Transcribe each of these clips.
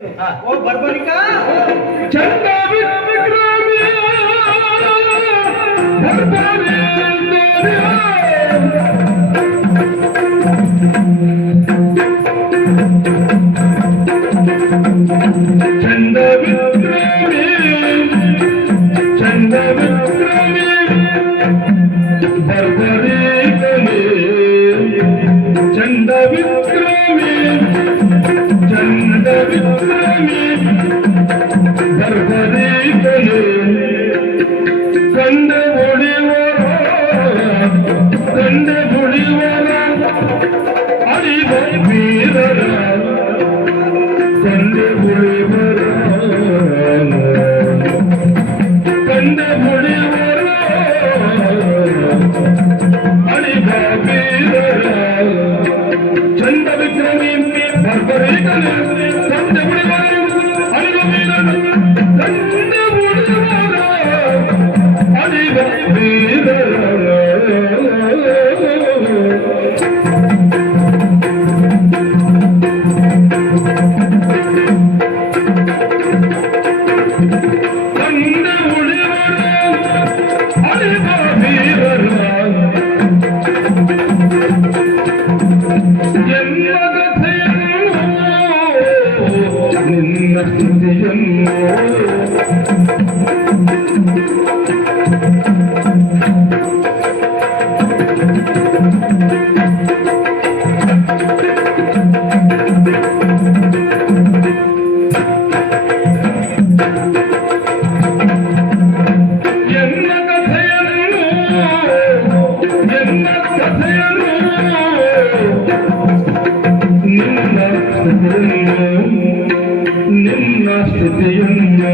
ಓ ಬರ್ಬರಿಕ ಚಂದ ವಿಕ್ರಮಿ ಎಲ್ಲ ಕಥೆಯನ್ನು ಸ್ತುತಿಯನ್ನು ನಿನ್ನ ಸ್ತುತಿಯನ್ನು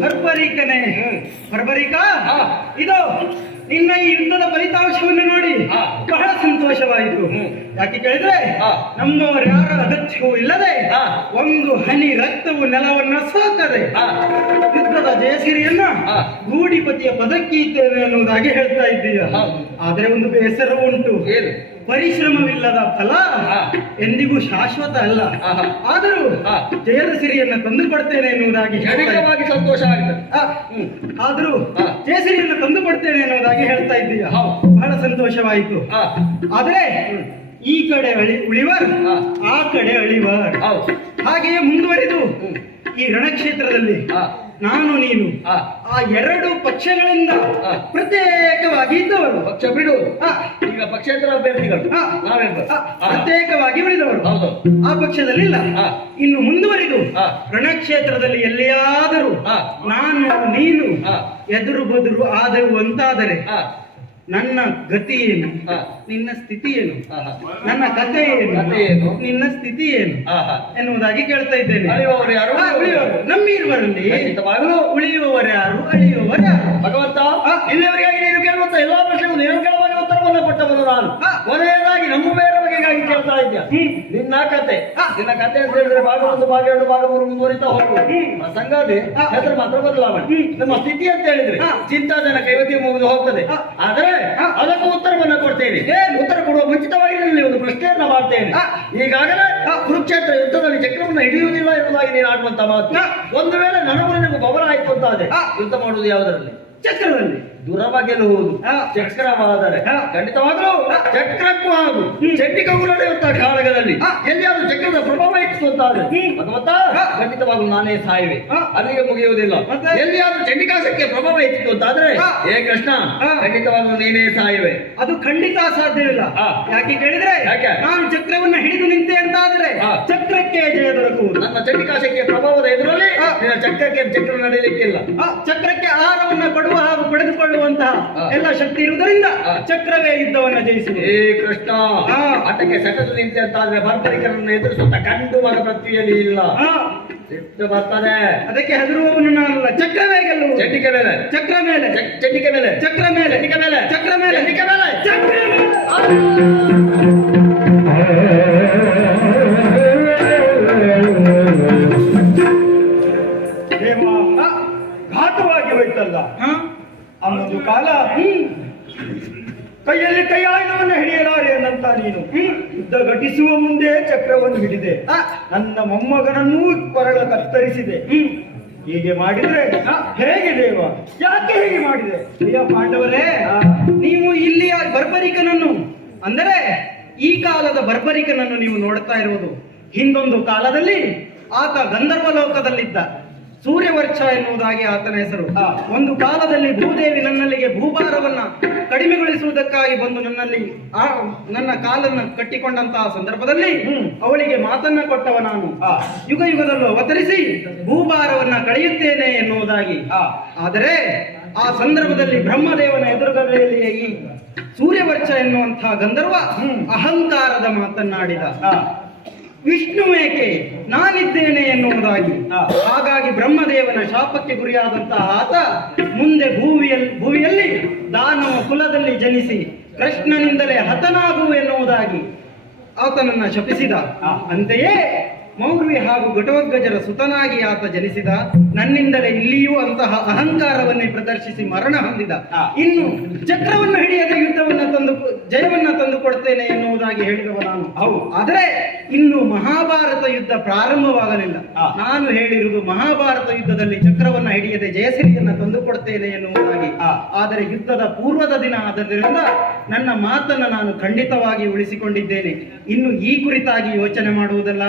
ಬರ್ಬರಿಕನೆ ಬರ್ಬರಿಕಾ ಹಾ. ಇದು ನಿನ್ನ ಈ ಯುದ್ಧದ ಫಲಿತಾಂಶವನ್ನು ನೋಡಿ. ಬಹಳ ಸಂತೋಷವಾಯಿತು. ಯಾಕೆ ಕೇಳಿದ್ರೆ. ನಮ್ಮವರು ಯಾರ ಅಗತ್ಯವೂ ಇಲ್ಲದೆ. ಒಂದು ಹನಿ ರಕ್ತವು ನೆಲವನ್ನ ಸೋತದೆ. ಯುದ್ಧದ ಜಯಸಿರಿಯನ್ನ. ಗೂಡಿಪತಿಯ ಪದಕ್ಕೀತೇನೆ ಅನ್ನೋದಾಗಿ ಅನ್ನುವುದಾಗಿ ಹೇಳ್ತಾ ಇದ್ದೀಯ ಆದರೆ ಒಂದು ಬೇಸರ ಉಂಟು ಪರಿಶ್ರಮವಿಲ್ಲದ ಫಲ ಎಂದಿಗೂ ಶಾಶ್ವತ ಅಲ್ಲ. ಆದರೂ. ಜಯದ ಸಿರಿಯನ್ನ ತಂದು ಕೊಡ್ತೇನೆ ಎನ್ನುವುದಾಗಿ ಸಂತೋಷ ಆಗಿದೆ. ಆದರೂ. ಜಯಸಿರಿಯನ್ನು ತಂದು ಕೊಡ್ತೇನೆ ಎನ್ನುವುದಾಗಿ ಹೇಳ್ತಾ ಇದ್ದೀಯ. ಬಹಳ ಸಂತೋಷವಾಯಿತು. ಆದರೆ ಈ ಕಡೆ ಅಳಿ ಉಳಿವರ್ ಆ ಕಡೆ ಅಳಿವರ್. ಹಾಗೆಯೇ ಮುಂದುವರಿದು ಈ ರಣಕ್ಷೇತ್ರದಲ್ಲಿ. ನಾನು ನೀನು. ಆ. ಎರಡು ಪಕ್ಷಗಳಿಂದ. ಪ್ರತ್ಯೇಕವಾಗಿ ಇದ್ದವರು. ಪಕ್ಷ ಬಿಡು ಹಾ. ಈಗ ಪಕ್ಷೇತರ ಅಭ್ಯರ್ಥಿಗಳು. ಪ್ರತ್ಯೇಕವಾಗಿ ಉಳಿದವರು. ಹೌದು. ಆ ಪಕ್ಷದಲ್ಲಿಲ್ಲ. ಇಲ್ಲ ಇನ್ನು ಮುಂದುವರಿದು ಹಾ. ರಣಕ್ಷೇತ್ರದಲ್ಲಿ ಎಲ್ಲಿಯಾದರೂ ಹಾ. ನಾನು ನೀನು ಹಾ. ಎದುರು ಬದುರು ಆದವು ಅಂತಾದರೆ ನನ್ನ ಗತಿ ಏನು. ನಿನ್ನ ಸ್ಥಿತಿ ಏನು. ನನ್ನ ಕಥೆ ಏನು? ನಿನ್ನ ಸ್ಥಿತಿ ಏನು. ಎನ್ನುವುದಾಗಿ ಕೇಳ್ತಾ ಇದ್ದೇನೆ ನಮ್ಮಿರುವರಲ್ಲಿ ಉಳಿಯುವವರು ಯಾರು ಅಳಿಯುವವರು ಯಾರು ಭಗವಂತ. ಇಲ್ಲಿಯವರೆಗಾಗಿ ನೀನು ಕೇಳುವಂತ ಎಲ್ಲಾ ಪ್ರಶ್ನೆಗಳು ನೀನು ಕೇಳುವ ಉತ್ತರವನ್ನು ಕೊಟ್ಟವನು ನಾನು. ಕೊನೆಯದಾಗಿ ನಮ್ಮ ಬೇರೆ ನಿನ್ನ ಕತೆ. ನಿನ್ನ ಕತೆ ಅಂತ ಹೇಳಿದ್ರೆ ಭಾಗ ಒಂದು ಭಾಗ ಎರಡು ಭಾಗ ಮೂರು ಮುಂದುವರಿತಾ ಹೋಗುದು ಹ್ಮ್. ಪ್ರಸಂಗಾದೆ ಹಾ. ಹೆಸರು ಮಾತ್ರ ಬದಲಾವಣೆ. ನಮ್ಮ ಸ್ಥಿತಿ ಅಂತ ಹೇಳಿದ್ರೆ. ಚಿಂತಾಜನಕ ಇವತ್ತಿಗೆ ಮುಗಿದು ಹೋಗ್ತದೆ ಆದ್ರೆ ಅದಕ್ಕೆ ಉತ್ತರವನ್ನ ಕೊಡ್ತೇನೆ? ಉತ್ತರ ಕೊಡುವ ಮುಂಚಿತವಾಗಿ ಒಂದು ಪ್ರಶ್ನೆಯನ್ನ ಮಾಡ್ತೇನೆ. ಈಗಾಗಲೇ. ಕುರುಕ್ಷೇತ್ರ ಯುದ್ಧದಲ್ಲಿ ಚಕ್ರವನ್ನು ಹಿಡಿಯುವುದಿಲ್ಲ ಎನ್ನುವುದಾಗಿ ನೀನು ಆಡುವಂತ ಮಾತು. ಒಂದು ವೇಳೆ ನನಗೂ ನಿಮಗೆ ಗೊಬ್ಬರ ಆಯ್ತು ಅಂತ ಆದ್ರೆ. ಯುದ್ಧ ಮಾಡುವುದು ಯಾವುದರಲ್ಲಿ ಚಕ್ರದಲ್ಲಿ ದುರವ ಗೆಲ್ಲುವುದು ಚಕ್ರವಾದರೆ. ಖಂಡಿತವಾಗಲೂ ಚಕ್ರಕ್ಕೂ ಹಾಗೂ. ಚಂಡಿಕಗೂ ನಡೆಯುವಂತಹ ಹಾ. ಎಲ್ಲಿಯಾದ್ರೂ ಚಕ್ರದ ಪ್ರಭಾವ ಇತ್ತು ಅಂತಾರೆ ಹ್ಮ್. ಭಗವಂತ ಹಾ. ನಾನೇ ಸಾಯುವೆ. ಅಲ್ಲಿಗೆ ಮುಗಿಯುವುದಿಲ್ಲ? ಎಲ್ಲಿಯಾದ್ರೂ ಚಂಡಿಕಾಸಕ್ಕೆ ಪ್ರಭಾವ ಇತ್ತು ಅಂತಾದ್ರೆ ಹಾ. ಏ ಕೃಷ್ಣ. ಖಂಡಿತವಾಗ್ಲೂ ನೀನೇ ಸಾಯುವೆ ಅದು ಖಂಡಿತ ಸಾಧ್ಯವಿಲ್ಲ. ಯಾಕೆ ಕೇಳಿದ್ರೆ ಯಾಕೆ? ನಾನು ಚಕ್ರವನ್ನ ಹಿಡಿದು ನಿಂತೆ ಅಂತ ಆದ್ರೆ ಹಾ. ಚಕ್ರಕ್ಕೆ ಜಯ ದೊರಕುವುದು ನನ್ನ ಚಂಡಿಕಾಸಕ್ಕೆ ಪ್ರಭಾವದ ಎದುರಲ್ಲಿ ಚಕ್ರಕ್ಕೆ ಚಕ್ರ ನಡೆಯಲಿಕ್ಕಿಲ್ಲ ಆ ಚಕ್ರಕ್ಕೆ ಆಹಾರವನ್ನ ಕೊಡುವ ಹಾಗೂ ಪಡೆದುಕೊಳ್ಳುವಂತಹ. ಎಲ್ಲ ಶಕ್ತಿ ಇರುವುದರಿಂದ ಚಕ್ರವೇ ಯುದ್ಧವನ್ನ ಜಯಿಸಿದೆ. ಏ ಕೃಷ್ಣ ಹಾ. ಆಟಕ್ಕೆ ನಿಂತ ನಿಂತೆ ಅಂತಾದ್ರೆ ಭರ್ತರಿಕರನ್ನು ಎದುರಿಸುತ್ತ ಕಂಡು ಮಗ ಪ್ರತಿಯಲ್ಲಿ ಇಲ್ಲ ಬರ್ತದೆ. ಅದಕ್ಕೆ ಹೆದರುವವನು ನಾನಲ್ಲ ಚಕ್ರವೇ ಗೆಲ್ಲುವುದು. ಚಟಿಕೆ ಮೇಲೆ. ಚಕ್ರ ಮೇಲೆ. ಚಟಿಕೆ ಮೇಲೆ. ಚಕ್ರ ಮೇಲೆ. ಚಟಿಕೆ ಮೇಲೆ. ಚಕ್ರ ಮೇಲೆ. ಚಟಿಕೆ ಮೇಲೆ. ಚಕ್ರ ಹೋಯ್ತಲ್ಲ? ಅವನೊಂದು ಕಾಲ. ಕೈಯಲ್ಲಿ ಕೈ ಆಯುಧವನ್ನು ಹಿಡಿಯಲಾರೆ ಅನ್ನಂತ ನೀನು. ಯುದ್ಧ ಘಟಿಸುವ ಮುಂದೆ ಚಕ್ರವನ್ನು ಹಿಡಿದೆ. ನನ್ನ ಮೊಮ್ಮಗನನ್ನೂ ಕೊರಳ ಕತ್ತರಿಸಿದೆ. ಹೀಗೆ ಮಾಡಿದ್ರೆ ಹೇಗೆ ದೇವ? ಯಾಕೆ ಹೀಗೆ ಮಾಡಿದೆ? ಅಯ್ಯ ಪಾಂಡವರೇ ನೀವು ಇಲ್ಲಿಯ ಬರ್ಬರಿಕನನ್ನು ಅಂದರೆ ಈ ಕಾಲದ ಬರ್ಬರಿಕನನ್ನು ನೀವು ನೋಡ್ತಾ ಇರುವುದು. ಹಿಂದೊಂದು ಕಾಲದಲ್ಲಿ ಆತ ಗಂಧರ್ವ ಲೋಕದಲ್ಲಿದ್ದ ಸೂರ್ಯವರ್ಷ ಎನ್ನುವುದಾಗಿ ಆತನ ಹೆಸರು ಒಂದು ಕಾಲದಲ್ಲಿ ಭೂದೇವಿ ನನ್ನಲ್ಲಿಗೆ ಭೂಭಾರವನ್ನ ಕಡಿಮೆಗೊಳಿಸುವುದಕ್ಕಾಗಿ ಬಂದು ನನ್ನಲ್ಲಿ ಆ ನನ್ನ ಕಾಲನ್ನು ಕಟ್ಟಿಕೊಂಡಂತಹ ಸಂದರ್ಭದಲ್ಲಿ. ಅವಳಿಗೆ ಮಾತನ್ನ ಕೊಟ್ಟವ ನಾನು. ಯುಗ ಯುಗದಲ್ಲೂ ಅವತರಿಸಿ ಭೂಭಾರವನ್ನ ಕಳೆಯುತ್ತೇನೆ ಎನ್ನುವುದಾಗಿ. ಆದರೆ ಆ ಸಂದರ್ಭದಲ್ಲಿ ಬ್ರಹ್ಮದೇವನ ಎದುರುಗಡೆಯಲ್ಲಿ ಈ ಸೂರ್ಯವರ್ಷ ಎನ್ನುವಂತಹ ಗಂಧರ್ವ ಹ್ಮ್. ಅಹಂಕಾರದ ಮಾತನ್ನಾಡಿದ ವಿಷ್ಣುವೇಕೆ ನಾನಿದ್ದೇನೆ ಎನ್ನುವುದಾಗಿ. ಹಾಗಾಗಿ ಬ್ರಹ್ಮದೇವನ ಶಾಪಕ್ಕೆ ಗುರಿಯಾದಂತಹ ಆತ ಮುಂದೆ ಭೂಮಿಯಲ್ಲಿ ಭೂಮಿಯಲ್ಲಿ ದಾನವ ಕುಲದಲ್ಲಿ ಜನಿಸಿ ಕೃಷ್ಣನಿಂದಲೇ ಹತನಾಗು ಎನ್ನುವುದಾಗಿ ಆತನನ್ನ ಶಪಿಸಿದ. ಅಂತೆಯೇ ಮೌರ್ವಿ ಹಾಗೂ ಘಟೋದ್ಗಜರ ಸುತನಾಗಿ ಆತ ಜನಿಸಿದ ನನ್ನಿಂದಲೇ ಇಲ್ಲಿಯೂ ಅಂತಹ ಅಹಂಕಾರವನ್ನೇ ಪ್ರದರ್ಶಿಸಿ ಮರಣ ಹೊಂದಿದ. ಇನ್ನು ಚಕ್ರವನ್ನು ಹಿಡಿಯದ ಯುದ್ಧವನ್ನ ತಂದು ಜಯವನ್ನ ತಂದು ಕೊಡ್ತೇನೆ ಎನ್ನುವುದಾಗಿ ಹೇಳಿದವ ನಾನು ಹೌದು. ಆದರೆ ಇನ್ನು ಮಹಾಭಾರತ ಯುದ್ಧ ಪ್ರಾರಂಭವಾಗಲಿಲ್ಲ. ನಾನು ಹೇಳಿರುವುದು ಮಹಾಭಾರತ ಯುದ್ಧದಲ್ಲಿ ಚಕ್ರವನ್ನ ಹಿಡಿಯದೆ ಜಯಸಿರಿಯನ್ನ ತಂದು ಕೊಡ್ತೇನೆ ಎನ್ನುವುದಾಗಿ. ಆದರೆ ಯುದ್ಧದ ಪೂರ್ವದ ದಿನ ಆದ್ದರಿಂದ ನನ್ನ ಮಾತನ್ನು ನಾನು ಖಂಡಿತವಾಗಿ ಉಳಿಸಿಕೊಂಡಿದ್ದೇನೆ ಇನ್ನು ಈ ಕುರಿತಾಗಿ ಯೋಚನೆ ಮಾಡುವುದಲ್ಲ.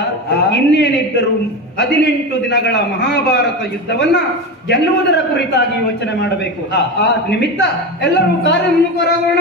ಇನ್ನೇನಿದ್ದರೂ ಹದಿನೆಂಟು ದಿನಗಳ ಮಹಾಭಾರತ ಯುದ್ಧವನ್ನ ಗೆಲ್ಲುವುದರ ಕುರಿತಾಗಿ ಯೋಚನೆ ಮಾಡಬೇಕು ಆ. ಆ ನಿಮಿತ್ತ ಎಲ್ಲರೂ ಕಾರ್ಯೋನ್ಮುಖರಾಗೋಣ